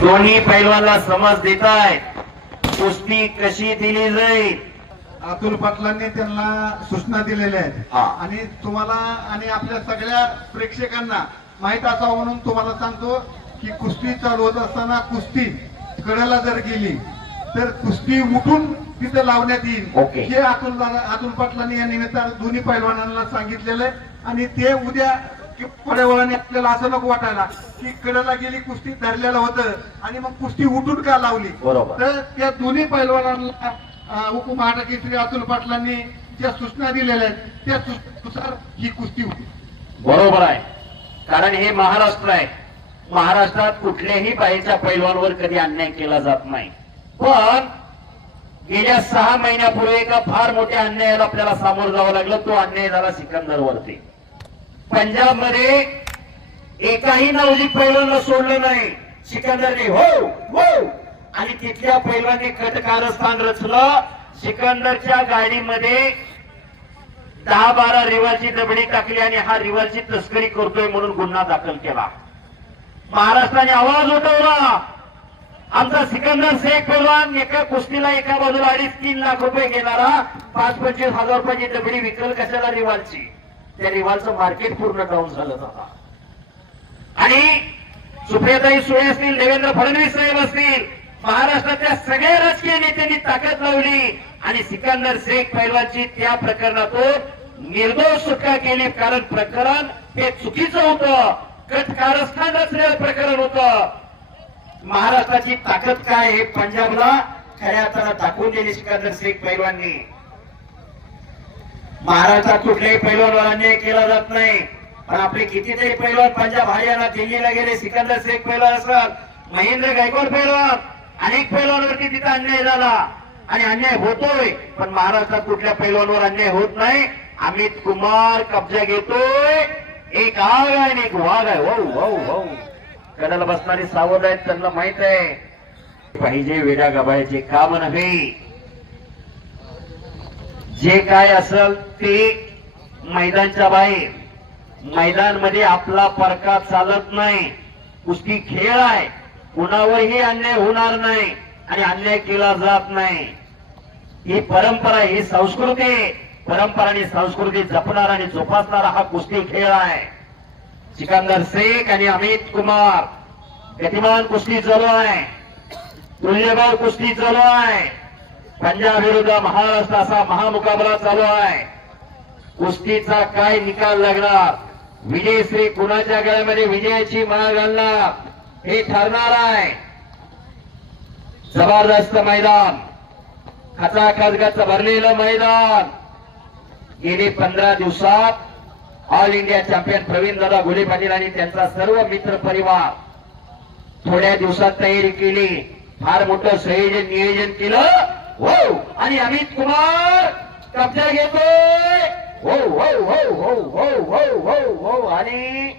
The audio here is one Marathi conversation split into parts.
दोन्ही पैलवानला समज देताय कुस्ती कशी दिली जाईल. अतुल पाटलांनी त्यांना सूचना दिलेल्या आहेत हा. आणि तुम्हाला आणि आपल्या सगळ्या प्रेक्षकांना माहित असावं म्हणून तुम्हाला सांगतो की कुस्ती चालू होत असताना कुस्ती कडेला जर गेली तर कुस्ती उठून तिथे लावण्यात येईल. ओके. हे अतुल पाटलांनी या निमित्तानं दोन्ही पैलवानांना सांगितलेलं आहे आणि ते उद्या थोड्या वेळाने आपल्याला असं नको वाटायला की कडेला गेली कुस्ती धरलेलं होतं आणि मग कुस्ती उठून का लावली. बरोबर. तर त्या दोन्ही पैलवानांना उपमहाराष्ट्र केसरी अतुल पाटलांनी ज्या सूचना दिलेल्या आहेत त्या सूचनेनुसार ही कुस्ती होती. बरोबर आहे. कारण हे महाराष्ट्र आहे. महाराष्ट्रात कुठल्याही बाईच्या पैलवानवर कधी अन्याय केला जात नाही. पण गेल्या 6 महिन्यापूर्वी एका फार मोठ्या अन्यायाला आपल्याला सामोरं जावं लागलं. तो अन्याय झाला सिकंदरवरती. पंजाबमध्ये एकाही नवजीत पैलवानला सोडलं नाही. सिकंदरने हो हो आणि तिथल्या पैलवानने कटकारस्थान रचलं. सिकंदरच्या गाडीमध्ये 10-12 रिव्हॉल्वरची दबडी टाकली आणि हा रिव्हॉल्वरची तस्करी करतोय म्हणून गुन्हा दाखल केला. महाराष्ट्राने आवाज उठवला. आमचा सिकंदर शेख पैलवान एका कुस्तीला एका बाजूला 2.5-3 लाख रुपये घेणारा 5-25 हजार रुपयाची दबडी विकल कशाला रिव्हॉल्वरची. त्या रिव्हॉल्वरचं मार्केट पूर्ण डाऊन झालं होता. आणि सुप्रियाताई सुळे असतील, देवेंद्र फडणवीस साहेब असतील, महाराष्ट्रातल्या सगळ्या राजकीय नेत्यांनी ताकद लावली आणि सिकंदर शेख पैलवानची त्या प्रकरणातून निर्दोष सुटका केली. कारण प्रकरण हे चुकीचं होतं. कटकारस्थान रचलेलं प्रकरण होतं. महाराष्ट्राची ताकद काय हे पंजाबला खऱ्या अर्थानं दाखवून दिली सिकंदर शेख पैलवाननी. महाराष्ट्रात कुठल्याही पैलवानवर अन्याय केला जात नाही. पण आपले कितीतरी पैलवान पंजाब, हरियाणा, दिल्लीला गेले. सिकंदर शेख पैलवान असतात, महेंद्र गायकवाड पैलवान, अनेक पैलवानवरती तिथं अन्याय झाला आणि अन्याय होतोय. पण महाराष्ट्रात कुठल्या पैलवानवर अन्याय होत नाही. अमित कुमार कब्जा घेतोय. एक आग आहे आणि एक वाघ आहे. हो हो हो कडाला बसणारी सावध आहेत, त्यांना माहित आहे पाहिजे वेड्या गबाळ्याचे काम नव्हे. जे काय असेल ते मैदानच्या बाहेर. मैदानमध्ये आपला परका चालत नाही. कुस्ती खेळ आहे. कुणावरही अन्याय होणार नाही आणि अन्याय केला जात नाही. ही परंपरा, ही संस्कृती, परंपरा आणि संस्कृती जपणारा आणि जोपासणारा हा कुस्ती खेळ आहे. सिकंदर शेख आणि अमित कुमार गतिमान कुस्ती चालू आहे. तुल्यबळ कुस्ती चालू आहे. पंजाब विरुद्ध महाराष्ट्र असा महामुकाबला चालू आहे. कुस्तीचा काय निकाल लागणार, विजयश्री कुणाच्या गळ्यामध्ये विजयाची माळ घालणार हे ठरणार आहे. जबरदस्त मैदान, खचाखच भरलेलं मैदान. गेली 15 दिवसात ऑल इंडिया चॅम्पियन प्रवीणदादा घोले पाटील आणि त्यांचा सर्व मित्र परिवार थोड्या दिवसात तयारी केली. फार मोठं संयोजन नियोजन केलं. हो आणि अमित कुमार कब्जा घेतोय. हो हो हो हो हो हो हो हो आणि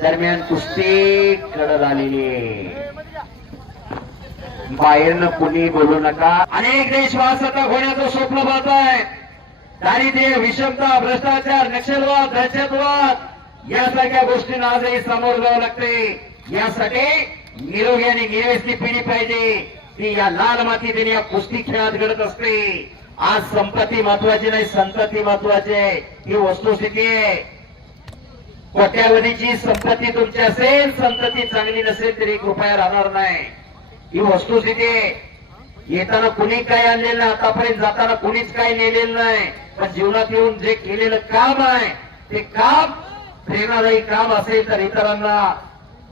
दरम्यान कुस्ती कडल आलेली. बाहेरनं कुणी बोलू नका. अनेक देश स्वातंत्र्य होण्याचं स्वप्न पाहत आहेत. दारिद्र्य, विषमता, भ्रष्टाचार, नक्षलवाद, दहशतवाद यासारख्या गोष्टींना आजही सामोरं जावं लागते. यासाठी निरोगी आणि निवेसली पिढी पाहिजे. ती या लाल मातीत या कुस्ती खेळात घडत असते. आज संपत्ती महत्वाची नाही, संतती महत्वाची आहे. ही वस्तुस्थिती आहे. कोट्यावधीची संपत्ती तुमची असेल, संतती चांगली नसेल तरी 1 रुपया राहणार नाही. ही वस्तुस्थिती आहे. येताना कुणी काय आणलेलं नाही, आतापर्यंत जाताना कुणीच काही नेलेलं नाही. पण जीवनात येऊन जे केलेलं काम आहे ते काम प्रेरणादायी काम असेल तर इतरांना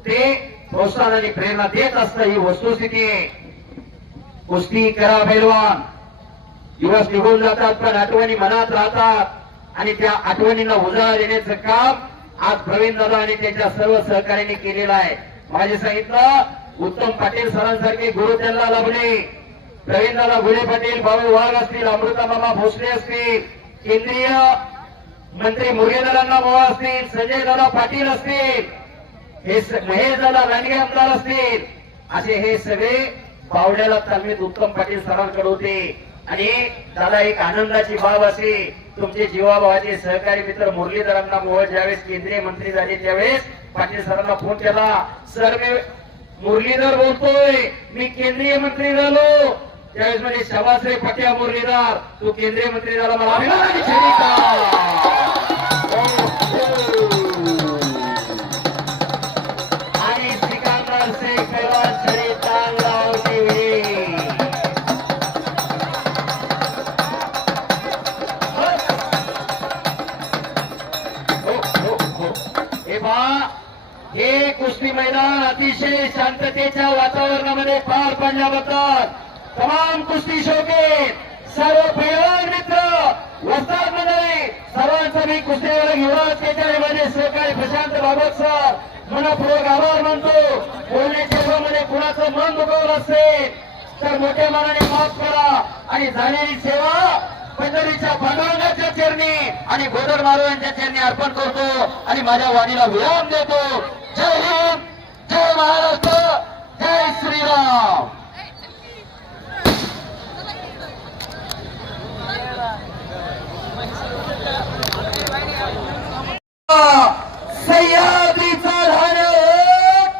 ते प्रोत्साहन आणि प्रेरणा देत असतं. ही वस्तुस्थिती आहे. कुस्ती करा पैलवान. दिवस निघून जातात पण आठवणी मनात राहतात आणि त्या आठवणींना उजाळा देण्याचं काम आज प्रवीणदादा आणि त्यांच्या सर्व सहकार्याने केलेलं आहे. माझे सांगितलं उत्तम पाटील सरांसारखे गुरु त्यांना लाभले. प्रवीणदादा घोले पाटील, भाऊ वाघ असतील, अमृता मामा भोसले असतील, केंद्रीय मंत्री मुरलीधरांना मोवा असतील, संजय दादा पाटील असतील, हे महेश दादा लांडगे आमदार असतील, असे हे सगळे पावड्याला तालमीत उत्तम पाटील सरांकडे होते. आणि त्याला एक आनंदाची बाब असे तुमचे जीवाभावाचे सहकारी मित्र मुरलीधरांना मोहोळ ज्यावेळेस केंद्रीय मंत्री झाले त्यावेळेस पाटील सरांना फोन केला. सर मी मुरलीधर बोलतोय मी केंद्रीय मंत्री झालो त्यावेळेस म्हणजे शबास रे पट्या मुरलीधर तू केंद्रीय मंत्री झाला मला अभिमान आहे, शरीका. आणि सिकंदर शेख पैलवान शरीका लावती वेळी. हे पहा हे कुस्ती मैदान अतिशय शांततेच्या वातावरणामध्ये पार पडल्याबद्दल तमाम कुस्ती शौकीन सर्व पैलवान मित्र वस्ताद मंडळी सर्वांचा मी कुस्तीवर युवराज केचारे माझे सहकारी प्रशांत बाबत सर मनपूर्वक आभार मानतो. बोलण्याच्या मध्ये कुणाचं मन दुखवलं असेल तर मोठ्या मनाने माफ करा आणि झालेली सेवा पंढरीच्या पांडुरंगाच्या चरणी आणि गोदर मारुयांच्या चरणी अर्पण करतो आणि माझ्या वाणीला विराम देतो. जय हिंद, जय महाराष्ट्र, जय श्रीराम. सह्याद्रीचा धारक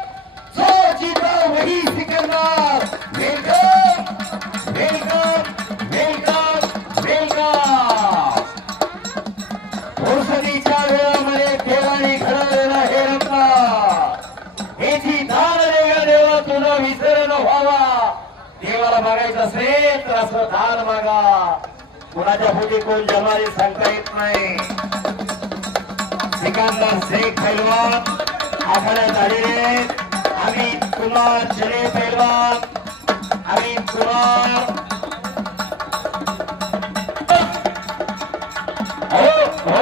जो जिता वही सिकंदर. Welcome welcome welcome welcome. फुरसतीच्या वेळामध्ये देवाने घडवलेला हे रत्न याची दान देवा देवा तुला विसर न व्हावा. देवाला मागायचं असेल तर असं दान मागा. कुणाच्या पोटी कोण जमारी सांगता येत नाही. सिकंदर शेख पैलवान आखाड्यात आलेले अमित कुमार चले पैलवान अमित कुमार हो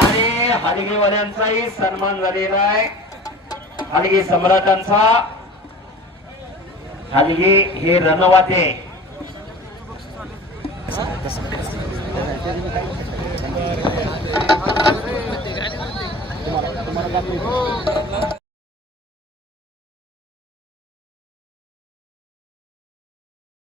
आणि हलगीवाल्यांचाही सन्मान झालेला आहे. हलगी सम्राटांचा. हलगी हे रणवाते तुम्हाला